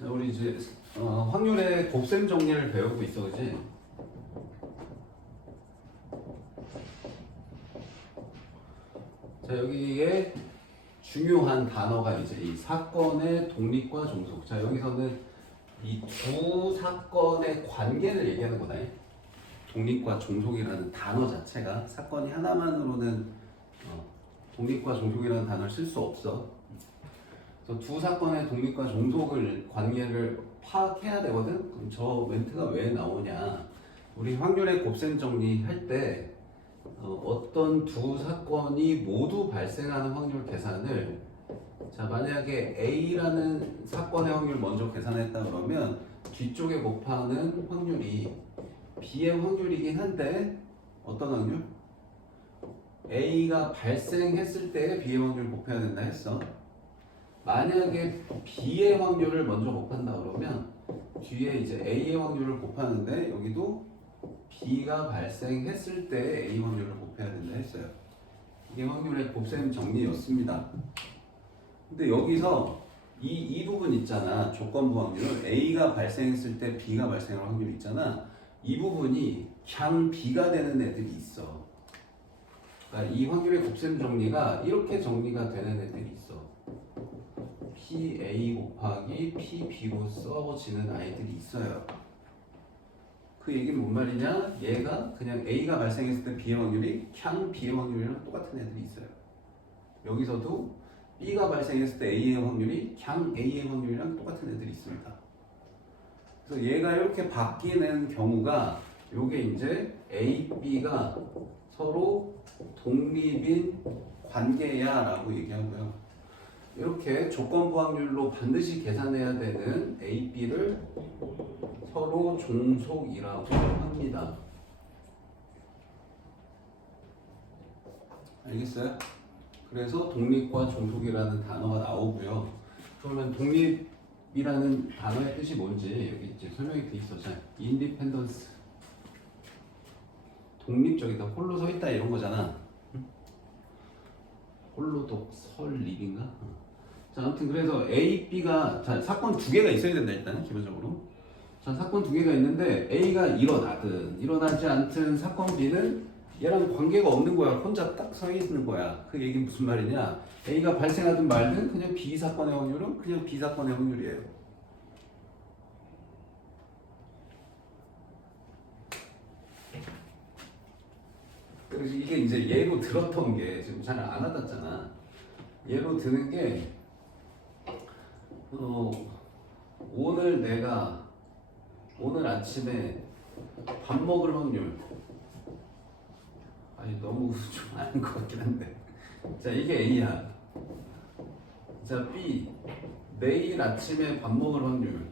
자, 우리 이제 확률의 곱셈 정리를 배우고 있어, 그지? 자, 여기에 중요한 단어가 이제 이 사건의 독립과 종속. 자, 여기서는 이 두 사건의 관계를 얘기하는 거다. 독립과 종속이라는 단어 자체가 사건이 하나만으로는 독립과 종속이라는 단어를 쓸 수 없어. 그래서 두 사건의 독립과 종속을 관계를 파악해야 되거든. 그럼 저 멘트가 왜 나오냐? 우리 확률의 곱셈 정리할 때 어떤 두 사건이 모두 발생하는 확률 계산을, 자, 만약에 A라는 사건의 확률 먼저 계산했다 그러면 뒤쪽에 곱하는 확률이 B의 확률이긴 한데 어떤 확률? A가 발생했을 때 B의 확률을 곱해야 된다 했어. 만약에 B의 확률을 먼저 곱한다 그러면 뒤에 이제 A의 확률을 곱하는데 여기도 B가 발생했을 때 A 확률을 곱해야 된다 했어요. 이게 확률의 곱셈 정리였습니다. 근데 여기서 이 부분 있잖아. 조건부 확률. A가 발생했을 때 B가 발생할 확률이 있잖아. 이 부분이 그냥 B가 되는 애들이 있어. 그러니까 이 확률의 곱셈 정리가 이렇게 정리가 되는 애들이 있어. PA 곱하기 PB로 써지는 아이들이 있어요. 그 얘기는 뭔 말이냐? 얘가 그냥 A가 발생했을 때 B의 확률이 그냥 B의 확률이랑 똑같은 애들이 있어요. 여기서도 B가 발생했을 때 A의 확률이 그냥 A의 확률이랑 똑같은 애들이 있습니다. 그래서 얘가 이렇게 바뀌는 경우가 요게 이제 A, B가 서로 독립인 관계야 라고 얘기하고요. 이렇게 조건부 확률로 반드시 계산해야 되는 A, B를 서로 종속이라고 합니다. 알겠어요? 그래서 독립과 종속이라는 단어가 나오고요. 그러면 독립이라는 단어의 뜻이 뭔지 여기 이제 설명이 돼 있어. 자, independence. 독립적이다. 홀로 서 있다 이런 거잖아. 홀로 설립인가? 자, 아무튼 그래서 A, B가 자, 사건 두 개가 있어야 된다 일단은 기본적으로. 자, 사건 두 개가 있는데 A가 일어나든 일어나지 않든 사건 B는 얘랑 관계가 없는 거야. 혼자 딱 서 있는 거야. 그 얘기는 무슨 말이냐? A가 발생하든 말든 그냥 B 사건의 확률은 그냥 B 사건의 확률이에요. 그래서 이게 이제 예로 들었던 게 지금 잘 안 와닿잖아. 예로 드는 게 오늘 아침에 밥 먹을 확률. 아니 너무 좀 아는 것 같긴 한데. 자, 이게 A야. 자, B. 내일 아침에 밥 먹을 확률.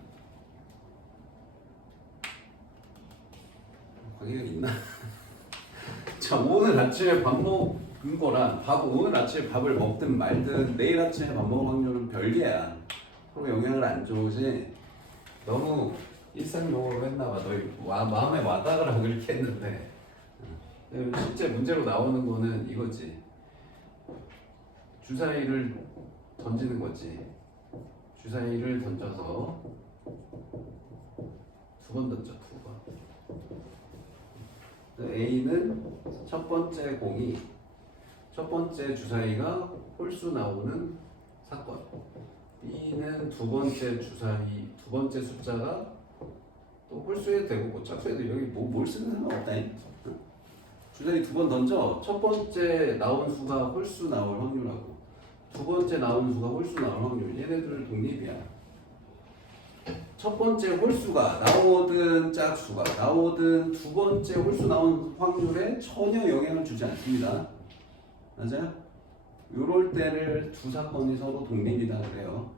관계가 있나? 자, 오늘 아침에 밥 먹은 거랑 오늘 아침에 밥을 먹든 말든 내일 아침에 밥 먹을 확률은 별개야. 서로 영향을 안 주지. 너무 일상용어로 했나봐. 너희 마음에 와닿으라고 이렇게 했는데 실제 문제로 나오는 거는 이거지. 주사위를 던지는 거지. 주사위를 던져서 두 번 던져, 두 번. A는 첫 번째 공이 첫 번째 주사위가 홀수 나오는 사건. B는 두 번째 주사위 두 번째 숫자가 또 홀수에 되고 뭐 짝수에 되고 여기 뭘 쓰는 상관없다니. 주사위 두 번 던져. 첫 번째 나온 수가 홀수 나올 확률하고 두 번째 나온 수가 홀수 나올 확률. 얘네들 독립이야. 첫 번째 홀수가 나오든 짝수가 나오든 두 번째 홀수 나온 확률에 전혀 영향을 주지 않습니다. 맞아요? 요럴 때를 두 사건이 서로 독립이다 그래요.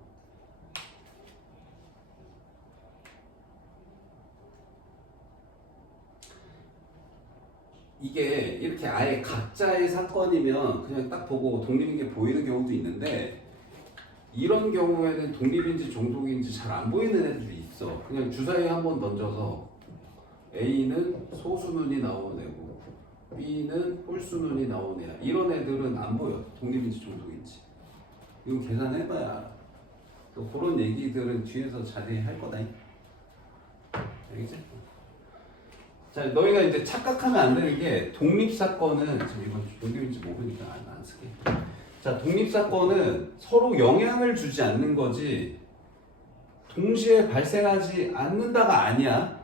이게 이렇게 아예 각자의 사건이면 그냥 딱 보고 독립인 게 보이는 경우도 있는데 이런 경우에는 독립인지 종속인지 잘 안 보이는 애들이 있어. 그냥 주사위 한번 던져서 A는 소수눈이 나오는 애고 B는 홀수눈이 나오는 애야. 이런 애들은 안 보여. 독립인지 종속인지. 이거 계산해봐야 알아. 또 그런 얘기들은 뒤에서 자세히 할 거다. 알겠지? 자, 너희가 이제 착각하면 안 되는 게 독립사건은 지금 이건 독립인지 모르니까 안 쓸게. 자, 독립사건은 서로 영향을 주지 않는 거지 동시에 발생하지 않는다가 아니야.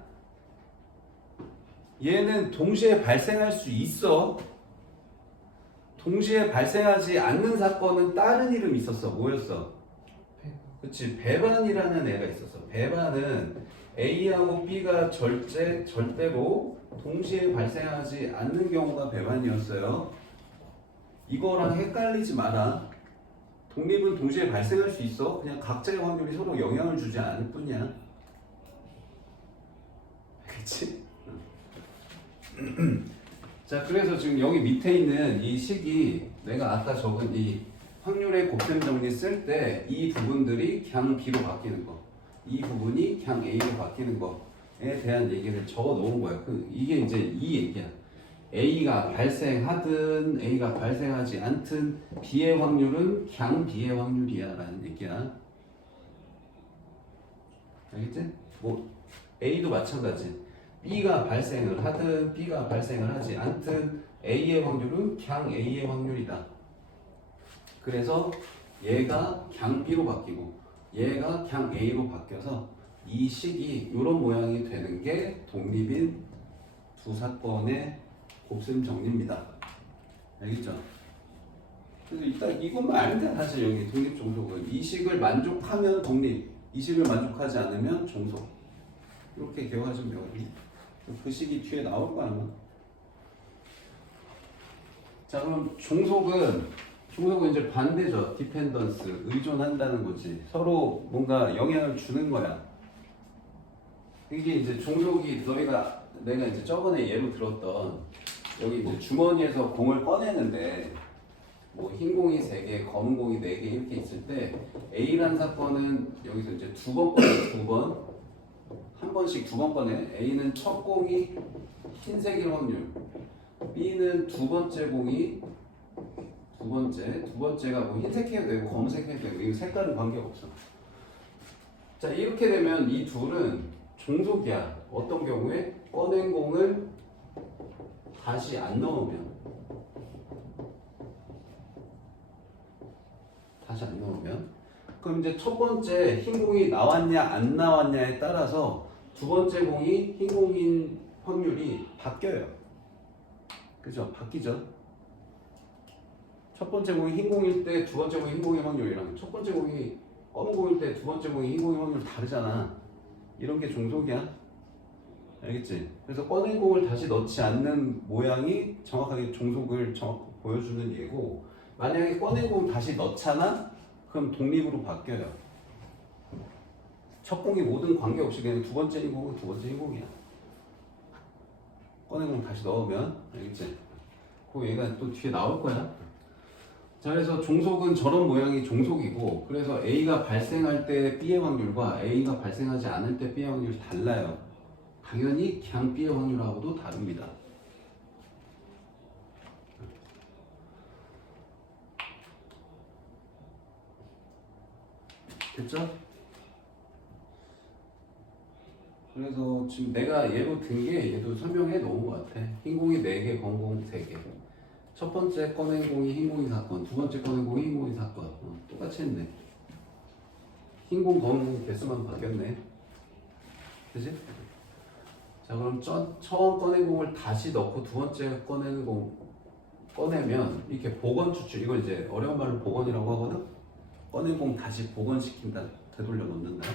얘는 동시에 발생할 수 있어. 동시에 발생하지 않는 사건은 다른 이름이 있었어. 뭐였어? 그치, 배반이라는 애가 있었어. 배반은 A하고 B가 절대로 동시에 발생하지 않는 경우가 배반이었어요. 이거랑 헷갈리지 마라. 독립은 동시에 발생할 수 있어. 그냥 각자의 확률이 서로 영향을 주지 않을 뿐이야. 그치? 자, 그래서 지금 여기 밑에 있는 이 식이 내가 아까 적은 이 확률의 곱셈 정리 쓸 때 이 부분들이 그냥 B로 바뀌는 거, 이 부분이 그냥 A로 바뀌는 거에 대한 얘기를 적어 놓은 거야. 이게 이제 이 얘기야. A가 발생하든 A가 발생하지 않든 B의 확률은 그냥 B의 확률이야 라는 얘기야. 알겠지? 뭐 A도 마찬가지. B가 발생을 하든 B가 발생을 하지 않든 A의 확률은 그냥 A의 확률이다. 그래서 얘가 그냥 B로 바뀌고 얘가 그냥 A로 바뀌어서 이 식이 이런 모양이 되는 게 독립인 두 사건의 곱셈 정리입니다. 알겠죠? 그래서 일단 이것만 알면 돼. 사실 여기 독립 종속은 이 식을 만족하면 독립, 이 식을 만족하지 않으면 종속. 이렇게 기억하시면 되거든요. 그 식이 뒤에 나올 거 아니야. 자, 그럼 종속은 이제 반대죠. 디펜던스, 의존한다는 거지. 서로 뭔가 영향을 주는 거야. 이게 이제 종속이 내가 이제 저번에 예로 들었던 여기 이제 주머니에서 공을 꺼내는데 뭐 흰 공이 3개, 검은 공이 4개 이렇게 있을 때 A란 사건은 여기서 이제 두 번 꺼내, 한 번씩 두 번 꺼내. A는 첫 공이 흰색일 확률, B는 두 번째 공이 두 번째가 뭐 흰색 해도 되고 검은색 해도 되고 이거 색깔은 관계없어. 자, 이렇게 되면 이 둘은 종속이야. 어떤 경우에? 꺼낸 공을 다시 안 넣으면 그럼 이제 첫 번째 흰 공이 나왔냐 안 나왔냐에 따라서 두 번째 공이 흰 공인 확률이 바뀌어요. 그죠? 바뀌죠? 첫 번째 공이 흰 공일 때 두 번째 공이 흰 공인 확률이랑 첫 번째 공이 검은 공일 때 두 번째 공이 흰 공인 확률 다르잖아. 이런 게 종속이야. 알겠지? 그래서 꺼낸 공을 다시 넣지 않는 모양이 정확하게 종속을 보여주는 예고, 만약에 꺼낸 공을 다시 넣잖아? 그럼 독립으로 바뀌어요. 첫 공이 뭐든 관계없이 그냥 두 번째 인공은 두 번째 인공이야. 꺼낸 공 다시 넣으면. 알겠지? 그 얘가 또 뒤에 나올 거야. 자, 그래서 종속은 저런 모양이 종속이고, 그래서 A가 발생할 때 B의 확률과 A가 발생하지 않을 때 B의 확률이 달라요. 당연히 그냥 B의 확률하고도 다릅니다. 됐죠? 그래서 지금 내가 예로 든 게 얘도 설명해 놓은 것 같아. 흰 공이 4개, 검은 공 3개. 첫 번째 꺼낸 공이 흰 공이 사건, 두 번째 꺼낸 공이 흰 공이 사건. 똑같이 했네. 흰 공, 검은 공 개수만 바뀌었네. 그치? 자, 그럼 처음 꺼낸 공을 다시 넣고 두 번째 꺼내는 공 꺼내면 이렇게 복원 추출, 이걸 이제 어려운 말로 복원이라고 하거든? 꺼낸 공 다시 복원시킨다, 되돌려 놓는다.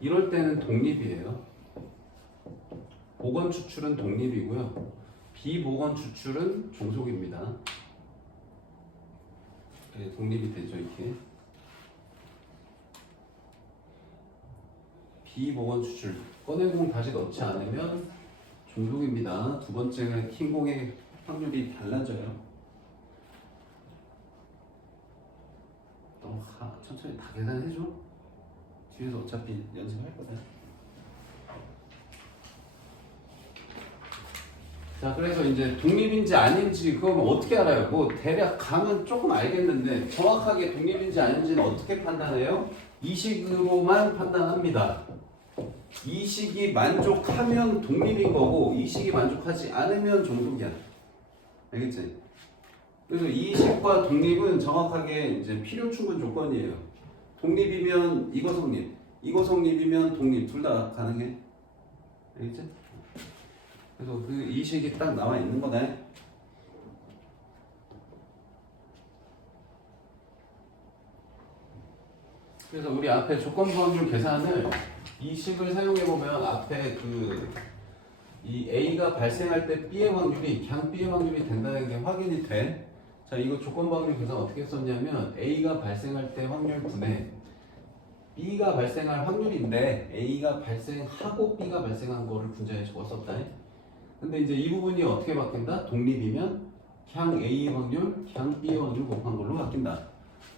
이럴 때는 독립이에요. 복원 추출은 독립이고요. 비복원 추출은 종속입니다. 네, 독립이 되죠, 이렇게. 비복원 추출. 꺼낸 공 다시 넣지 않으면 종속입니다. 두 번째는 흰 공의 확률이 달라져요. 너 천천히 다 계산해줘. 뒤에서 어차피 연습할 거다. 자, 그래서 이제 독립인지 아닌지 그건 어떻게 알아요? 뭐 대략 감은 조금 알겠는데 정확하게 독립인지 아닌지는 어떻게 판단해요? 이 식으로만 판단합니다. 이 식이 만족하면 독립인 거고 이 식이 만족하지 않으면 종속이야. 알겠지? 그래서 이 식과 독립은 정확하게 이제 필요 충분 조건이에요. 독립이면 이거 성립, 이거 성립이면 독립 둘 다 가능해. 알겠지? 그래서 그 이 식이 딱 나와 있는 거네. 그래서 우리 앞에 조건부 확률 계산을 이 식을 사용해 보면 앞에 이 A가 발생할 때 B의 확률이 그냥 B의 확률이 된다는 게 확인이 돼. 자, 이거 조건부 확률 계산 어떻게 썼냐면 A가 발생할 때 확률 분의 B가 발생할 확률인데 A가 발생하고 B가 발생한 거를 분자에 적었었다. 근데 이제 이 부분이 어떻게 바뀐다? 독립이면 그냥 A의 확률, 그냥 B의 확률 곱한 걸로 바뀐다.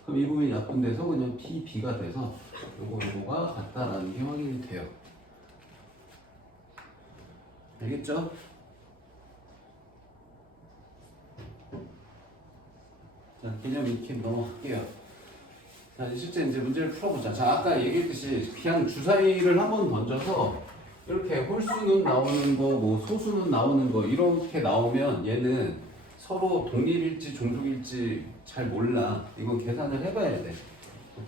그럼 이 부분이 약분돼서 그냥 P, B가 돼서 요거가 같다라는 게 확인이 돼요. 알겠죠? 자, 개념 익히 넘어갈게요. 자, 실제 이제 문제를 풀어보자. 자, 아까 얘기했듯이 그냥 주사위를 한번 던져서 이렇게 홀수는 나오는 거, 뭐 소수는 나오는 거 이렇게 나오면 얘는 서로 독립일지 종속일지 잘 몰라. 이건 계산을 해봐야 돼.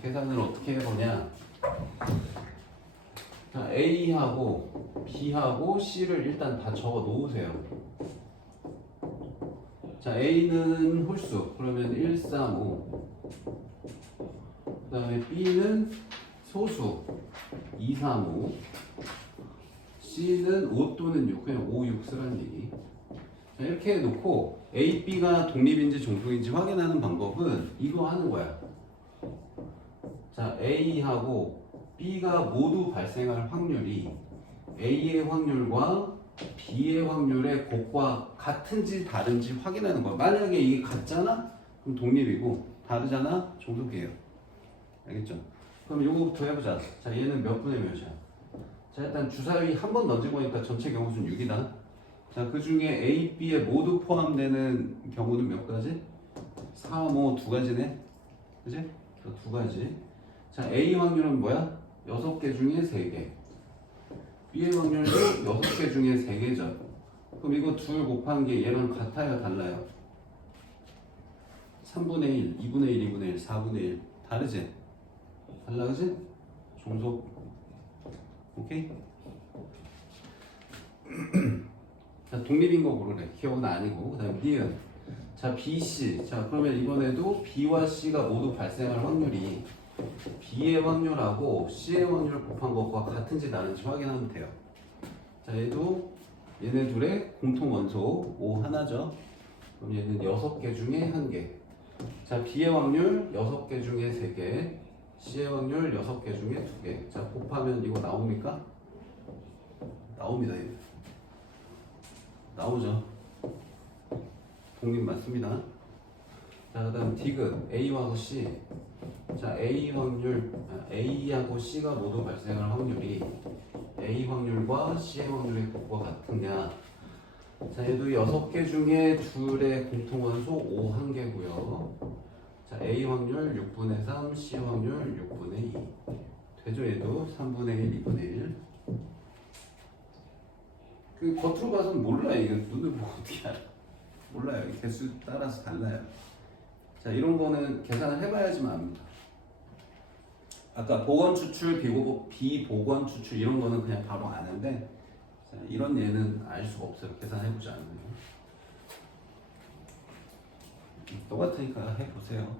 계산을 어떻게 해보냐? 자, A하고 B하고 C를 일단 다 적어 놓으세요. 자, A는 홀수. 그러면 1, 3, 5. 그 다음에 B는 소수. 2, 3, 5. C는 5 또는 6. 그냥 5, 6 쓰라는 얘기. 자, 이렇게 해놓고 A, B가 독립인지 종속인지 확인하는 방법은 이거 하는 거야. 자, A하고 B가 모두 발생할 확률이 A의 확률과 B의 확률의 곱과 같은지 다른지 확인하는 거야. 만약에 이게 같잖아? 그럼 독립이고 다르잖아? 종속이에요. 알겠죠? 그럼 요거부터 해보자. 자, 얘는 몇 분의 몇이야? 자, 일단 주사위 한 번 던진 거니까 전체 경우수는 6이다. 자, 그 중에 A, B에 모두 포함되는 경우는 몇 가지? 3, 5, 두 가지네. 그지? 두 가지. 자, A 확률은 뭐야? 6개 중에 3개. B의 확률도 6개 중에 3개죠. 그럼 이거 둘 곱한 게 얘랑 같아요, 달라요? 3분의 1, 2분의 1, 2분의 1, 4분의 1. 다르지? 달라, 그지? 종속. 오케이? 자, 독립인 거 고르래. 기억은 아니고. 그 다음에 니은. 자, B, C. 자, 그러면 이번에도 B와 C가 모두 발생할 확률이 B의 확률하고 C의 확률을 곱한 것과 같은지 다른지 확인하면 돼요. 자, 얘네 둘의 공통 원소 5 하나죠. 그럼 얘는 6개 중에 1개. 자, B의 확률 6개 중에 3개. C의 확률 6개 중에 2개. 자, 곱하면 이거 나옵니까? 나옵니다. 얘. 나오죠. 독립 맞습니다. 자, 그 다음 디귿 A하고 C. 자, A하고 C가 모두 발생할 확률이 A 확률과 C의 확률의 곱과 같으냐. 자, 얘도 6개 중에 둘의 공통원소 5 한 개고요. 자, A 확률 6분의 3, C 확률 6분의 2. 되죠? 얘도 3분의 1, 2분의 1. 그 겉으로 봐서는 몰라. 이거 눈을 보고 어떻게 알아? 몰라요. 개수 따라서 달라요. 자, 이런 거는 계산을 해봐야지만 압니다. 아까 보건 추출, 비보건 추출 이런 거는 그냥 바로 아는데, 자, 이런 예는 알 수가 없어요. 계산해보지 않으면. 똑같으니까 해보세요.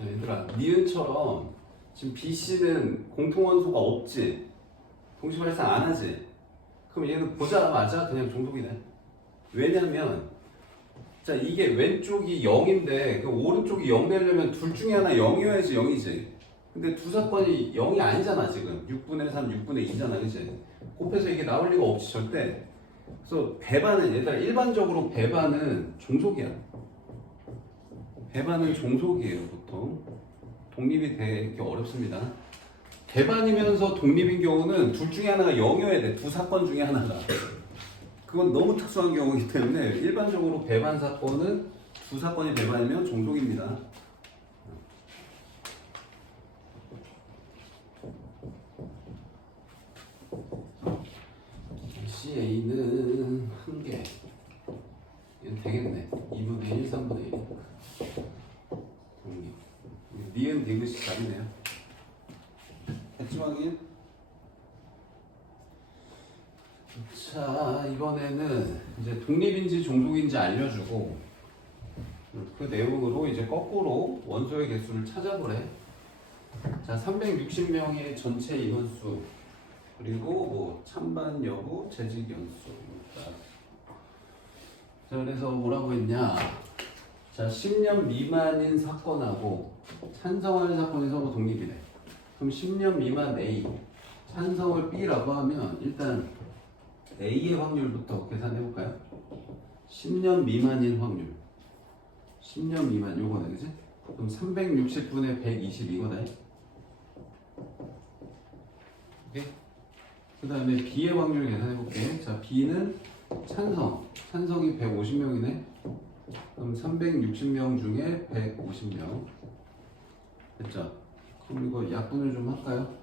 얘들아, 니은처럼 지금 BC는 공통원소가 없지? 동시 발생 안 하지? 그럼 얘는 보자마자 그냥 종속이네. 왜냐면 자 이게 왼쪽이 0인데 그 오른쪽이 0 되려면 둘 중에 하나 0이어야지 0이지. 근데 두 사건이 0이 아니잖아 지금. 6분의 3, 6분의 2잖아, 그치? 곱해서 이게 나올 리가 없지 절대. 그래서 배반은 얘들아 일반적으로 배반은 종속이야. 배반은 종속이에요 보통. 독립이 되게 어렵습니다. 배반이면서 독립인 경우는 둘 중에 하나가 0이어야 돼. 두 사건 중에 하나가. 그건 너무 특수한 경우이기 때문에 일반적으로 배반 사건은 두 사건이 배반이면 종속입니다. CA는 한 개. 이건 되겠네. 2분의 1, 3분의 1. 독립. 니은 디귿이 답이네요. 했지 확인? 자, 이번에는 이제 독립인지 종속인지 알려주고 그 내용으로 이제 거꾸로 원소의 개수를 찾아보래. 자, 360명의 전체 인원수 그리고 뭐 찬반 여부, 재직 연수. 자, 그래서 뭐라고 했냐? 자, 10년 미만인 사건하고 찬성하는 사건이 서로 독립이래. 그럼 10년 미만 A, 찬성을 B라고 하면 일단 A의 확률부터 계산해 볼까요? 10년 미만인 확률. 10년 미만 요거네, 그지? 그럼 360분의 120 이거다. 오케이? 그 다음에 B의 확률 계산해 볼게. 자, B는 찬성이 150명이네. 그럼 360명 중에 150명. 됐죠? 그럼 이거 약분을 좀 할까요?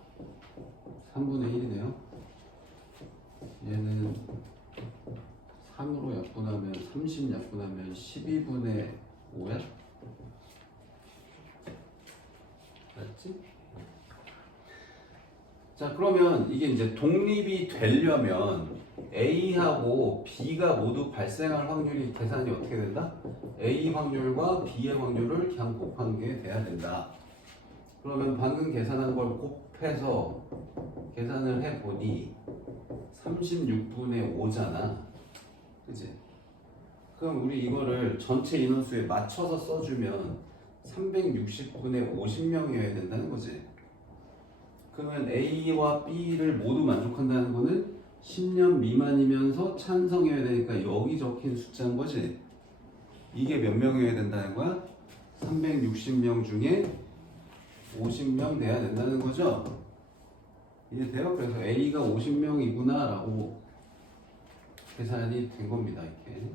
3분의 1이네요. 얘는 3으로 약분하면 30 약분하면 12분의 5야? 맞지? 자, 그러면 이게 이제 독립이 되려면 A하고 B가 모두 발생할 확률이 계산이 어떻게 된다? A 확률과 B의 확률을 그냥 곱한 게 돼야 된다. 그러면 방금 계산한 걸 곱해서 계산을 해보니 36분의 5잖아. 그치? 그럼 우리 이거를 전체 인원수에 맞춰서 써주면 360분의 50명이어야 된다는 거지. 그러면 A와 B를 모두 만족한다는 거는 10년 미만이면서 찬성이어야 되니까 여기 적힌 숫자인 거지. 이게 몇 명이어야 된다는 거야? 360명 중에 50명 돼야 된다는 거죠. 이해돼요? 그래서 A가 50명이구나 라고 계산이 된 겁니다. 이렇게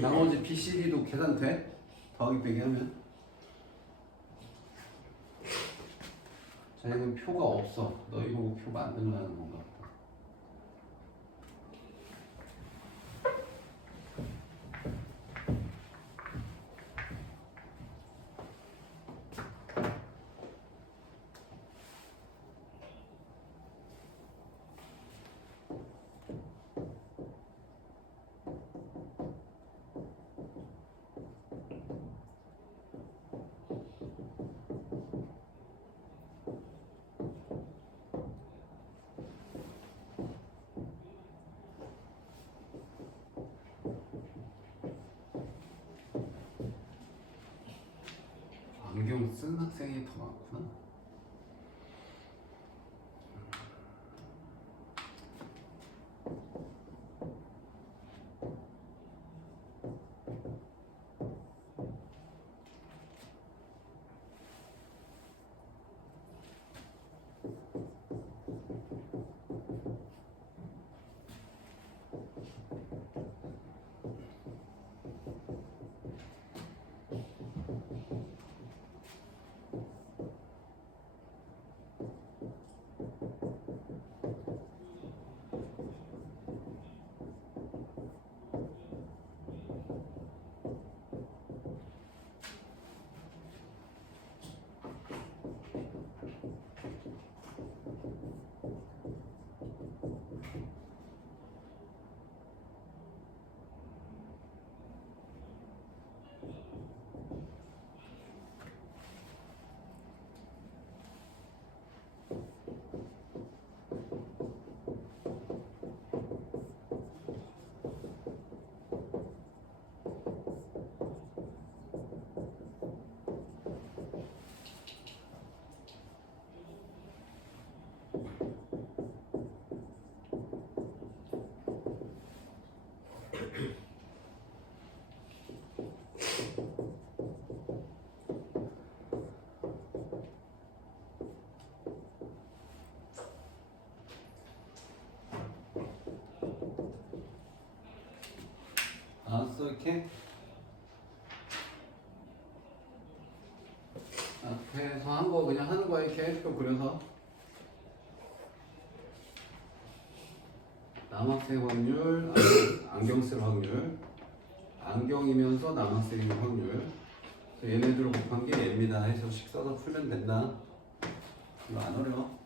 나머지 B, C, D도 계산돼? 더하기 빼기 하면. 자, 이건 표가 없어. 너희 보고 표 만들라는 건가? 안경 쓴 학생이 더 많구나. 그려놨어 이렇게. 앞에서 한 거 그냥 하는 거야 이렇게 표 그려서. 남학생 확률, 안경 쓸 확률, 안경이면서 남학생인 확률. 얘네들을 곱한 게 얘입니다 해서 식 써서 풀면 된다. 이거 안 어려워.